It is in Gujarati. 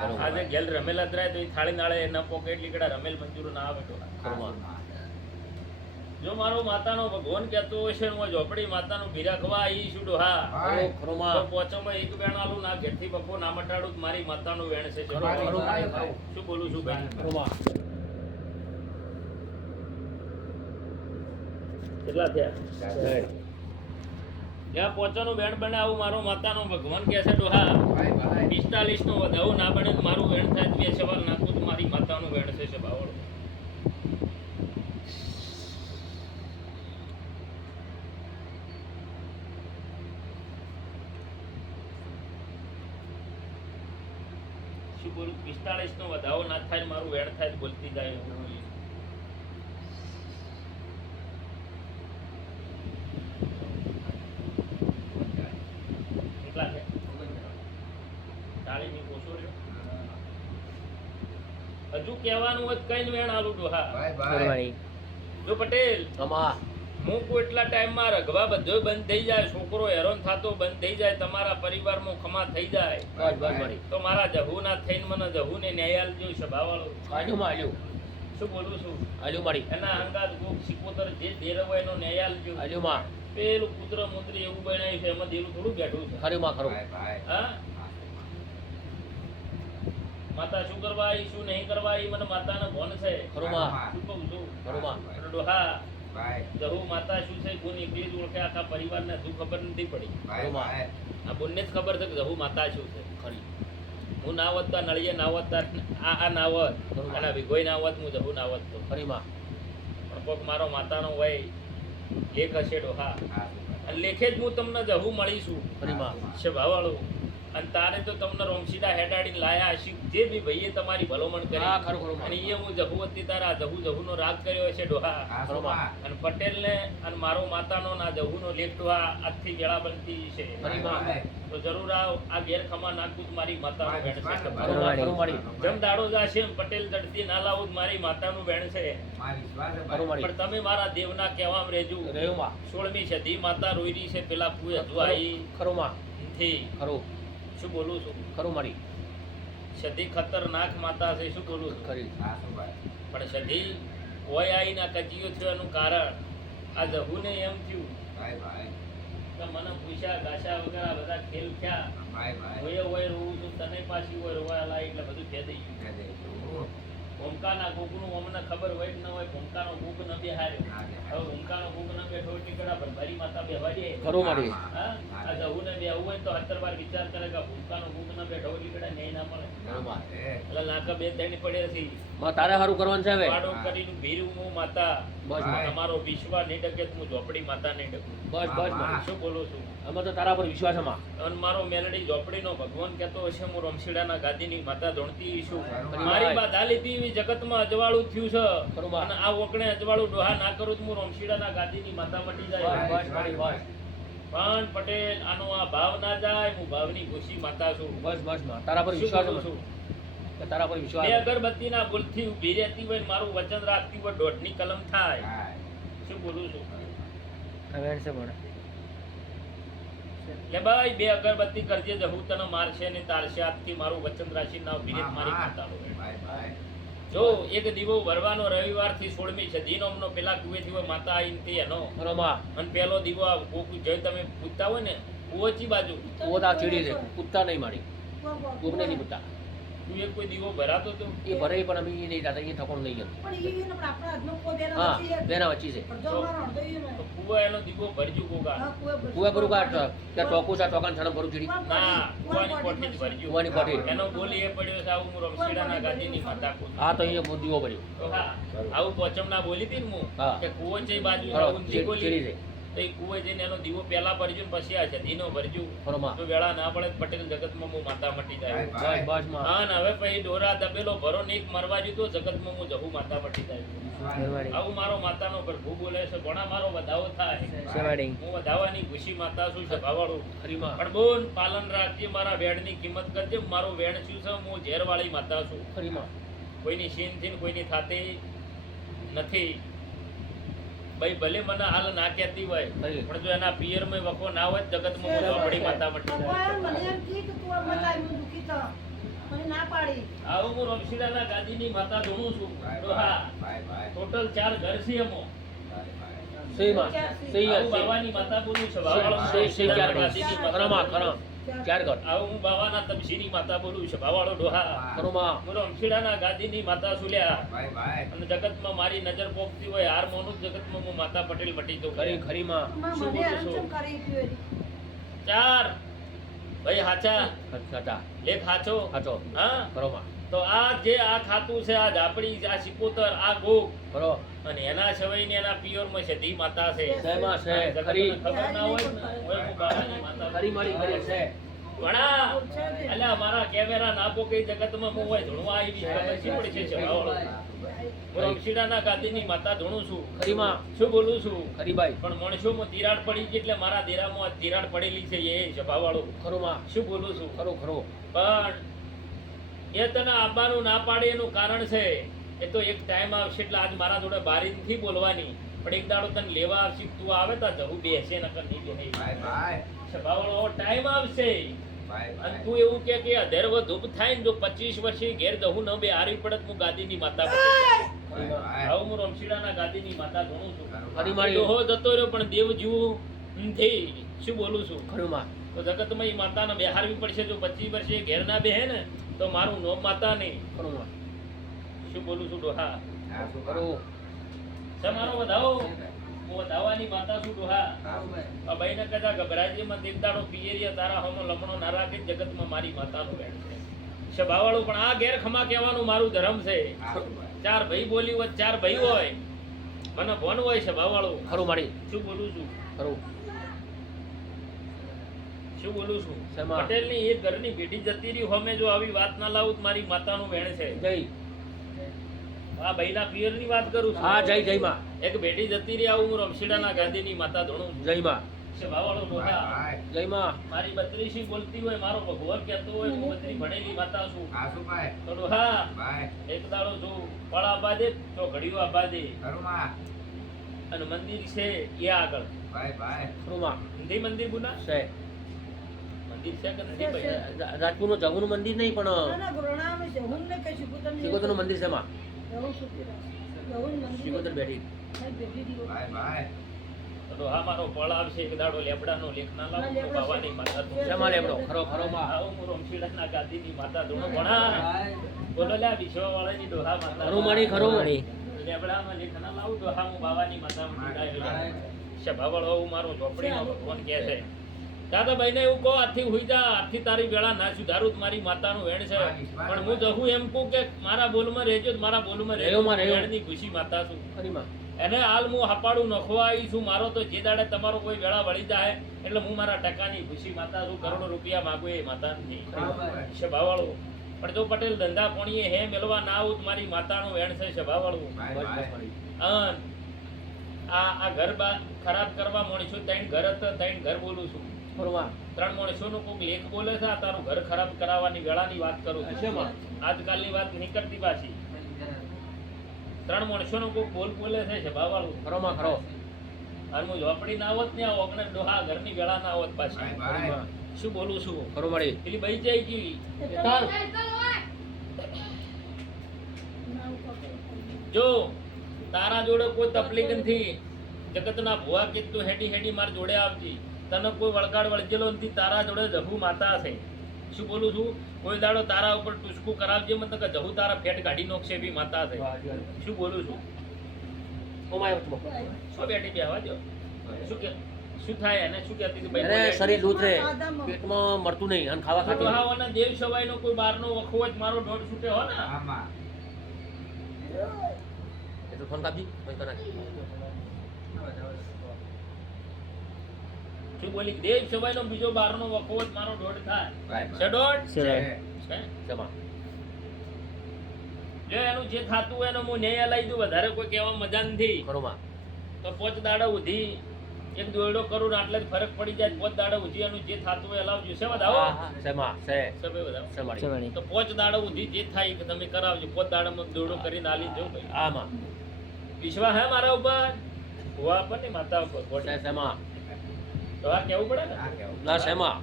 આજે ગેલ રમેલા જ રહે તો એ થાળી નાળે ન પોકેટ લીકડા રમેલ મંજૂર ના આવે તો જો મારો માતાનો ભગવાન કહેતો હશે હું ઝોપડી માતાનું ભીરાખવા આવી છું ડોહા તો પોચોમાં એક વેણ આલું ના ઘેરથી બફો ના મટાડું મારી માતાનું વેણ છે શું બોલું છું ભાઈ કેટલા થયા ત્યાં પોચાનું વેણ બને આવું મારો માતાનો ભગવાન કહે છે ડોહા 45 નો વધાવું ના બને મારું વેણ થાય બે સવાલ નાખું તો મારી માતાનું વેણ છે સભાવાળો શું બોલું 45 નો વધાવો ના થાય મારું વેણ થાય બોલતી જાય હજુ કહેવાનું હોય કઈ વેણ આલું ડોહા જો પટેલ હું કોઈ એટલા ટાઈમમાં રઘવા બધો બંધ થઈ જાય છોકરો હેરાન થતો બંધ થઈ જાય તમારા પરિવારમાં ખમા થઈ જાય તો મારા જહુ ના થઈને મને જહુ ને ન્યાયાલ જો સભાવાળો શું બોલું છું એના અંગાત ગોપ સિકોતર જે દેર હોય એનો ન્યાયાલ જો પેલું પુત્ર મુદ્રી એવું બનાવ્યું છે એમાં દેરું થોડું બેઠું છે હા માતા શું કરવા શું નહીં કરવા એ મને માતાને ભોન છે શું કહું છું ડોહા જહુ માતા શું છે ગુણ એકલી જ ઓળખે આખા પરિવારને શું ખબર નથી પડી આ બોનને જ ખબર છે કે જહુ માતા શું છે ખરી હું ના વધતા નળીએ ના વધતા આ ના વધ અને વિગોઈ ના વધ હું જહુ ના વધતો ખરીમાં પણ કોક મારો માતાનો હોય લેખ હશે ડોહા અને લેખે જ હું તમને જહુ મળીશું ખરીમાં સ્વભાવવાળું અને તારે તો તમને રોમસીડા હેડાડીને લાયા હશે જે બી ભાઈએ તમારી ભલોમણ કરી અને એ હું જહુવતી તારા જહુનો રાગ કર્યો છે ડોહા અને પટેલને અને મારો માતાનો ના જહુનો લેખ ડોહા આજથી વેળા બનતી છે તો જરૂર આ ગેરખમા નાખું મારી માતાનો વેણ છે જમ દાડો જાશે પટેલ જડતી ના લાવું મારી માતાનું વેણ છે પણ તમે મારા દેવના કહેવામાં રહેજો 16મી સદી માતા રોયરી છે પેલા પુએ જોઈ નથી શું બોલું છું ખરું મારી સદી ખતરનાક માતા છે શું બોલું છું ખરી પણ સદી હોય આવીને કચીઓ થયો એનું કારણ આ જહુને એમ થયું કે મને પૂછ્યા ગાશા વગેરે બધા ખેલ થયા હોય રોવું છું તને પાછી હોય રોવા લાય એટલે બધું ફેર થઈ ગયું ભૂમકાના કૂકનું અમને ખબર હોય કે ન હોય ભૂમકાનો કૂક ન બેહાર્યો હવે ભૂમકાનો કૂક ન બેઠો ટીકડા પર ભરી માતા બેહવા દે ખરું મારી હા આ જહુને બેહવું હોય તો 17 વાર વિચાર કરે કે ભૂમકાનો કૂક ન બેઠો ટીકડા નહીં ના મળે એટલે નાકા બે ત્રણ પડે છે તારે સારું કરવાનું છે હવે વાડો કરીને ભીરું હું માતા તમારો વિશ્વાસ નહીં ડકે હું ઝોપડી માતા નહીં ડકું બસ શું બોલું છું અમે તો તારા પર વિશ્વાસ છે અને મારો મેલડી ઝોપડીનો ભગવાન કહેતો હશે હું રમશીડાના ગાદીની માતા ધોણતી છું મારી બા દાલીતી જગતમાં અજવાળું થયું છે અને આ ઓકણે અજવાળું ડોહા ના કરું તો હું રમશીડાના ગાદીની માતા મટી જાય પણ પટેલ આનો આ ભાવ ના જાય હું ભાવની ખુશી માતા છું બસ તારા પર વિશ્વાસ છું તારા પર વિશ્વાસ બે અગરબત્તીના ભૂલથી ઊભી રહેતી હોય મારું વચન રાખતી હોય દોઢની કલમ થાય શું બોલું છું હવે છે પણ લે ભાઈ બે અગરબત્તી કરજે જહુ તને મારશે ને તારશે આજથી મારું વચન રાશિ ના ઊભી રહે મારી માતા જો એક દીવો ભરવાનો રવિવાર થી 16મી સદીનો અમનો પેલા કુવેથી હોય માતા આઈનતી એનો અને પેલો દીવો કોક જો તમે પૂછતા હોય ને કુવચી બાજુ કુવતા ચીડી છે પૂછતા નહીં મારી કોકને નહીં પૂછતા તું એક કોઈ દીવો ભરાતો તો એ ભરે પણ અમે એ નહીં જાતા એ ઠકોણ નહીં ગયો પણ એ આપણા હાથનો કોઈ બેના વચ્ચે છે કુવા એનો દીવો ભરજુ કોકા કુવા ભરું કાટ કે ટોકુ સા ટોકાન છણ ભરું ચીડી ના કુવાની કોઠી જ ભરજુ કુવાની કોઠી એનો બોલી એ પડ્યો છે આવું રમશીડાના ગાદીની માતા કો હા તો એ દીવો ભર્યો તો હા આવું પોચમના બોલી હતી ને હું કે કુવો છે બાજુ ઊંચી બોલી છે તો એ કુવે જઈને એનો દીવો પહેલા ભરજો ને પછી આ સદીનો ભરજો તો વેળા ના પડે પટેલ જગતમાં હું માતા મટી જાય હા ને હવે પછી ડોરા દબેલો ભરો ને એક મરવા જતો જગતમાં હું જહુ માતા મટી જાય આવું મારો માતાનો પ્રભુ બોલે છે ઘણા મારો વધાવો થાય હું વધાવાની ખુશી માતા છું સભાવાળું પણ બોન પાલન રાખજે મારા વેણની કિંમત કરજે મારો વેણ શું છે હું ઝેરવાળી માતા છું કોઈની સીન થી કોઈની થાતે નથી ભાઈ ભલે મને હાલ ના કહેતી હોય પણ જો એના પિયર માં વખો ના હોય જગતમાં ઝોપડી માતા મટી જાય આવું હું રમશીડાના ગાદીની માતા ધૂણું છું ડોહા ટોટલ 4 ઘર છે એમો સહીમાં સહી આવું બાવાની માતા બોલું છું ભાવાળો સહી ચાર ઘર ખરામાં ખરા ચાર ઘર આવું હું બાવાના તપસીની માતા બોલું છું ભાવાળો ડોહા ખરોમાં હું રમશીડાના ગાદીની માતા સુલ્યા અને જગતમાં મારી નજર પોકતી હોય હાર મોનું જગતમાં હું માતા પટેલ મટી દઉં ખરી ખરીમાં શું બોલું છું 4 ભાઈ હાચા ખાતા લેખ હાચો ખાતો હા ખરોમાં તો આ જે આ ખાતું છે આ ઝાપડી આ સિકોતર આ ગોગ ખરો અને એના સવાઈ ને એના પિયોર માં સધી માતા છે સહેમાં છે જગતને ખરી ખબર ના હોય ને હોય હું બાવાની માતા ખરી મારી ખરી છે ઘણા અલ્યા મારા કેમેરા ના પોકે જગતમાં હું હોય ધૂણવા આવી ખબર શી પડી છે છવાળો હું રમશીડાના ગાદીની માતા ધૂણું છું ખરીમાં શું બોલું છું ખરી બાઈ પણ મણસોમાં તિરાડ પડી ગઈ એટલે મારા દેરામાં તિરાડ પડેલી છે એ સભાવાળું ખરોમાં શું બોલું છું ખરો ખરો પણ એ તને આવવાનું ના પાડે એનું કારણ છે એ તો એક ટાઈમ આવશે એટલે આજ મારા જોડે બારી નથી બોલવાની પણ એક દાડો તને લેવા આવશે તું આવે તો જવું બેસે નકર નહીં બેસે સભાવાળો ટાઈમ આવશે અને તું એવું કે અધેરવ ધૂપ થાય ને જો 25 વર્ષે ઘેર જવું ન બે હારી પડત હું ગાદીની માતા બની આવું હું રમશીડાના ગાદીની માતા ગણું છું ખરી મારી ડોહો જતો રહ્યો પણ દેવ જીવું નથી શું બોલું છું ખરુમાં તો જગતમાં ઈ માતાને બેહારવી પડશે જો 25 વર્ષે ઘેર ના બેહે ને તો મારું નોમ માતા નહીં ખરુમાં શું બોલું છું ડોહા ખરો છે મારો વધાવો હું વધાવાની માતા છું ડોહા આ ભાઈને કદા ગભરાજીમાં દેવદાડો પિયરિયા તારા હોમો લમણો ના રાખે જગતમાં મારી માતાનું બેન છે સભાવાળું પણ આ ઘેર ખમા કહેવાનું મારું ધર્મ છે 4 ભાઈ બોલી હોય 4 ભાઈ હોય મને ભોન હોય સભાવાળું ખરું મારી શું બોલું છું ખરું શું બોલું છું શેમાં? પટેલની એક ઘરની પેઢી જતી રહી હોમે જો આવી વાત ના લાવું તો મારી માતાનું વેણ છે જય આ ભાઈના પિયરની વાત કરું છું હા જય જય માં એક બેટી જતી રહી આવું હું રમશીડાના ગાંધીની માતા ધણું જય માં સભાવાળો ડોહા જય માં મારી બત્રીસી બોલતી હોય મારો ભગવાન કહેતો હોય હું બત્રી ભણેલી માતા છું તો ડોહા એક દાડો જો ફળ આપવા દે તો ઘડીઓ આપવા દે અને મંદિર છે એ આગળ ખરુમાં નથી મંદિર ગુના છે મંદિર છે કે નથી ભાઈ રાજપુરનું જગુનું મંદિર નહીં પણ સિકોતરનું મંદિર છે માં સિકોતર બેઠી તો ડોહા મારો ફળ આવશે એક દાડો લેબડાનો લેખ ના લાવું તો બાવાની માતા તું શેમાં લેબડો ખરો ખરો માં આવું હું રમશીડાના ગાદીની માતા ધૂણો ભણા બોલો લ્યા વિશ્વા વાળાની ડોહા માતા ખરું મળી ખરું મળી લેબડામાં લેખ ના લાવું ડોહા હું બાવાની માતા સભાવાળો હું મારો ઝોપડીનો ભગવાન કહે છે દાદાભાઈ ને એવું કહો આથી હુઈ જા આથી તારી વેળા ના સુધારું મારી માતાનું વેણ છે પણ હું જહું એમ કહું કે મારા બોલમાં રહેજો મારા બોલમાં રહેજો વેણની ખુશી માતા છું ખરી માં એને હાલ હું હપાડું નખવા આવી છું મારો તો જે દાડે તમારો કોઈ વેળા વળી જાય એટલે હું મારા ટકાની ખુશી માતા છું કરોડો રૂપિયા માગું એ માતા નથી સભાવાળું પણ જો પટેલ ધંધા પોણીએ હે મેળવા ના આવું તો મારી માતાનું વેણ છે સભાવાળું આ ઘર ખરાબ કરવા મોણીશું 3 ઘર હતા 3 ઘર બોલું છું ખરુમાં 3 મોણીશોનું કોઈક લેખ બોલે છે આ તારું ઘર ખરાબ કરાવવાની વેળાની વાત કરું છું શેમાં? આજકાલની વાત નહીં કરતી પાછી 3 મોણીશોનું કોઈક બોલે છે સભાવાળું ખરોમાં ખરો અને હું ઝોપડી ના આવત ને આ ઓગણે ડોહા ઘરની વેળા ના આવત પાછી ખરુમાં શું બોલું છું ખરું મળી પેલી બઈ જાય ગઈ જો તારા જોડે કોઈ તકલીફ નથી જગતના ભુવા કીધું હેડી હેડી માર જોડે આવજી તને કોઈ વળગાડ વળગેલો નથી તારા જોડે જહુ માતા છે શું બોલું છું કોઈ દાડો તારા ઉપર ટુસકું કરાવજે મત કે જહુ તારા ફેટ કાઢી નોખશે એવી માતા છે શું બોલું છું શું બેઠી બે આવા જો શું કે શું થાય એને શું કહેતી હતી અરે શરીર લૂત રે પેટમાં મળતું નહીં અને ખાવા ખાતી નહીં. ડોહાઓના દેવ સવાઈનો કોઈ બારનો વખો જ મારો દોઢ છૂટે હો ને એ તો ફોન કાપજી ફોન કર નાખ. શું બોલી દેવ સવાઈનો બીજો બારનો વખો જ મારો દોઢ થાય છે દોઢ છે. છે? જમા જો એનું જે થાતું હોય એનો હું ન્યાય લઈ દઉં વધારે કોઈ કહેવા મજા નથી ખરુમાં તો 5 દાડા ઉધી એક દોયડો કરું ને આટલે જ ફરક પડી જાય 5 દાડા ઉધી એનું જે થાતું હોય લાવજો છે વધાવો હા હા શેમાં છે સબે વધાવો શેમાડી તો 5 દાડા ઉધી જે થાય કે તમે કરાવજો 5 દાડામાં દોયડો કરીને આલી જવું ભાઈ આમાં વિશ્વાસ હે મારા ઉપર ભુવા પર ને માતા ઉપર છે શેમાં તો આ કેવું પડે ને ના શેમાં